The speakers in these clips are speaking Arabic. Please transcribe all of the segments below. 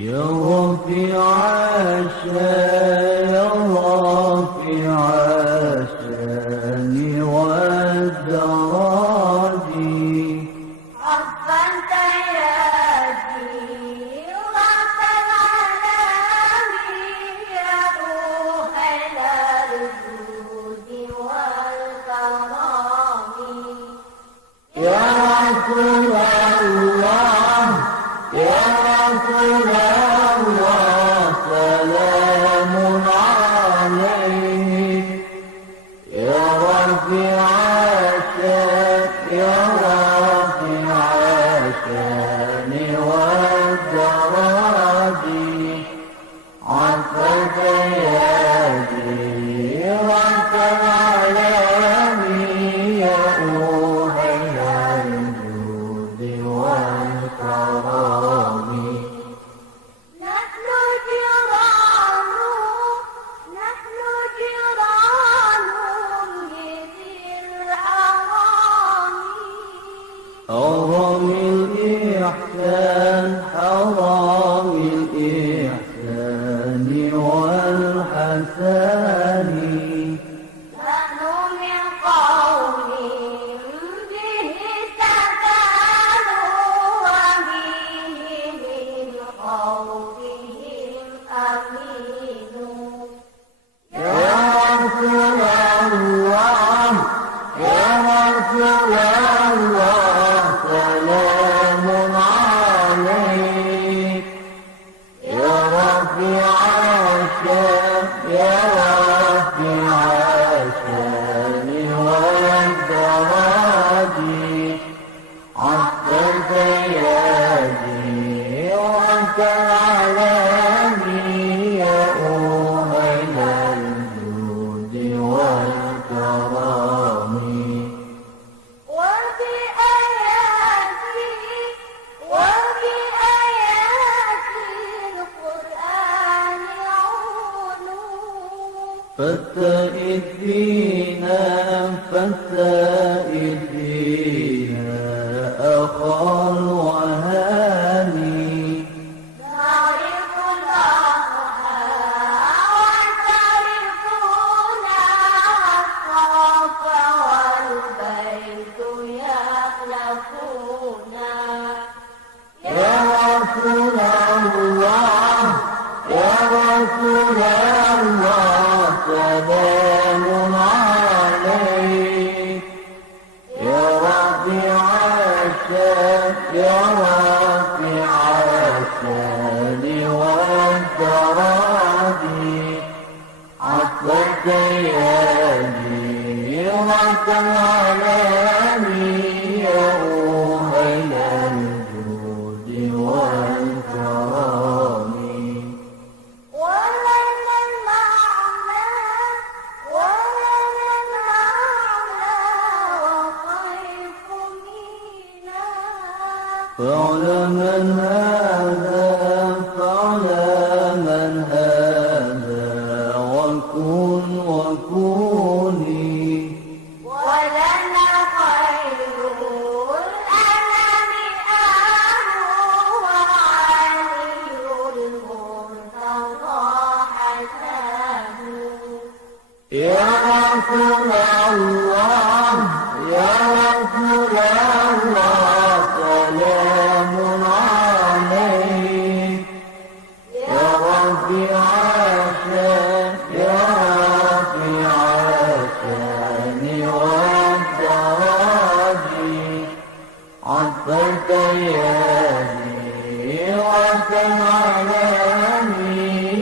يا رافع الشان يا رافع الشان والدرج عفنت يدي وقت العلام يا روح الجود والكرام يا رسول الله يا رسول الله سلام عليك يا رافع الشان يا رافع الشان والدرج عفت يدي وانت العلام يا أوهل الجود والكرام نحن جيران يدي الحرام حرام الإحسان حرام الإحسان والحسان نحن من قوم به استدانوا وبه من خوفهم أمينوا يا رسول الله يا رسول الله سلام عليك يا رافع الشان يا رافع الشان والدرج عفت يدي وانت العلام يا أوهل الجود والكرام وبآيات القرآن عونوا فالتائبين أخا وهاني تعرف الأضحى وتعرفون الصف والبيت يخلفون يا رسول الله يا رسول الله سلام عليك يا رافع الشان يا رافع الشان والدرج عفت يدي وانت العلام يا أوهل الجود والكرام ولنا المعنى وخيف منا فاعلم هذا وكن وكوني ولنا خير الأنام وعلي المرتضى حسن يا رسول الله يا رسول الله سلام عليك يا رافع الشان يا رافع الشان والدرج عفت يدي وانت العلام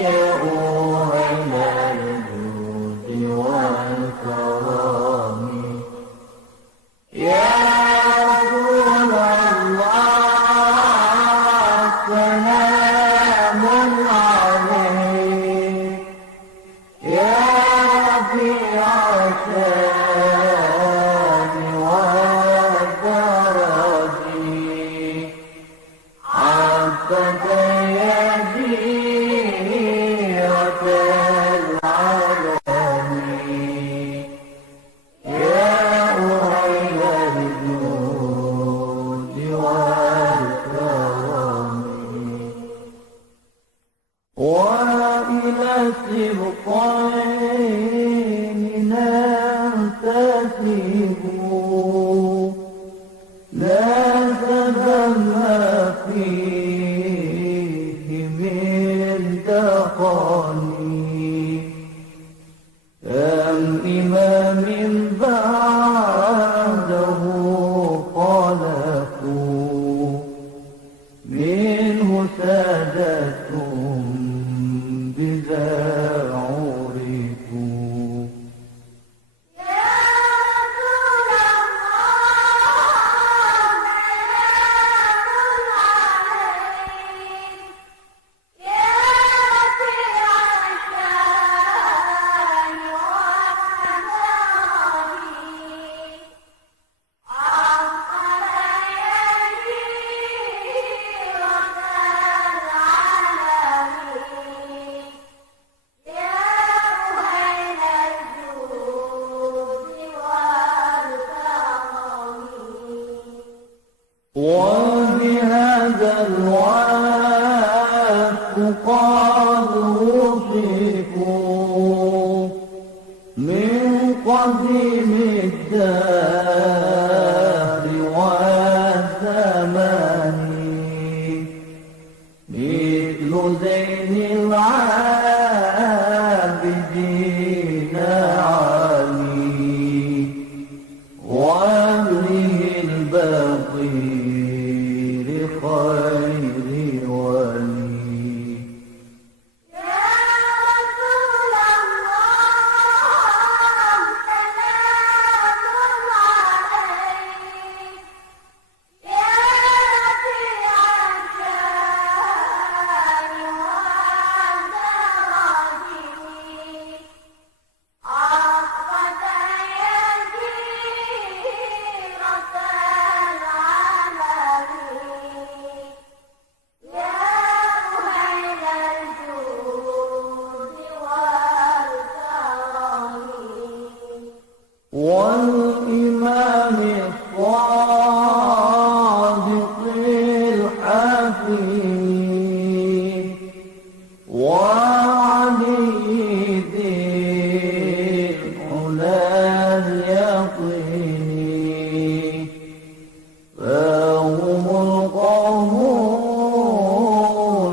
يا أوهل الجود والكرام يا رسول الله سلام عليك يا رفيع الشان والدرج عفت يدي وكالعلم يا أهيل الجود. وبهذا الوعد قد وفقوا من قديم الدهر والزمان مثل زين العابدين علي وابنه الباقي لخير ولي. يا رسول الله سلام عليك يا رفيع الشان والدرج عقبة يسيرة العالمين يا أهيل الجود والكرم والإمام الصادق الحكيم وعلي ذي العلا اليقين فهم القوم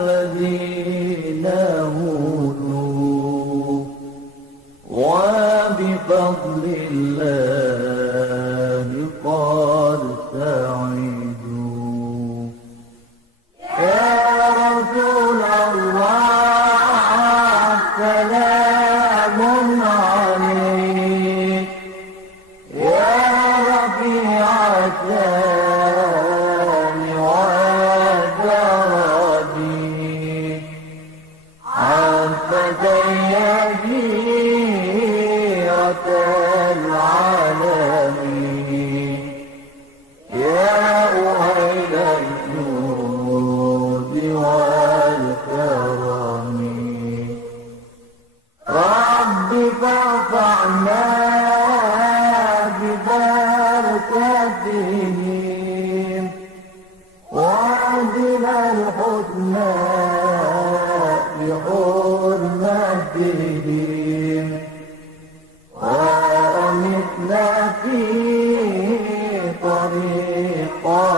الذين هدوا وبفضل الله قد سعدوا. يا رسول الله سلام عليك يا رفيع الشان والدرج عفة يسيرة العالمين يا أهيل الجود والكرم. رب فارفعنا ببركتهم وعدنا الحسنى بحرمتهم وأمتنا في طريقتهم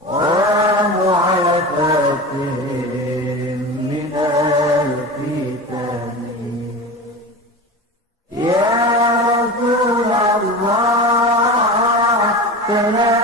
ومعافاتهم من الفتن. يا رسول الله سلام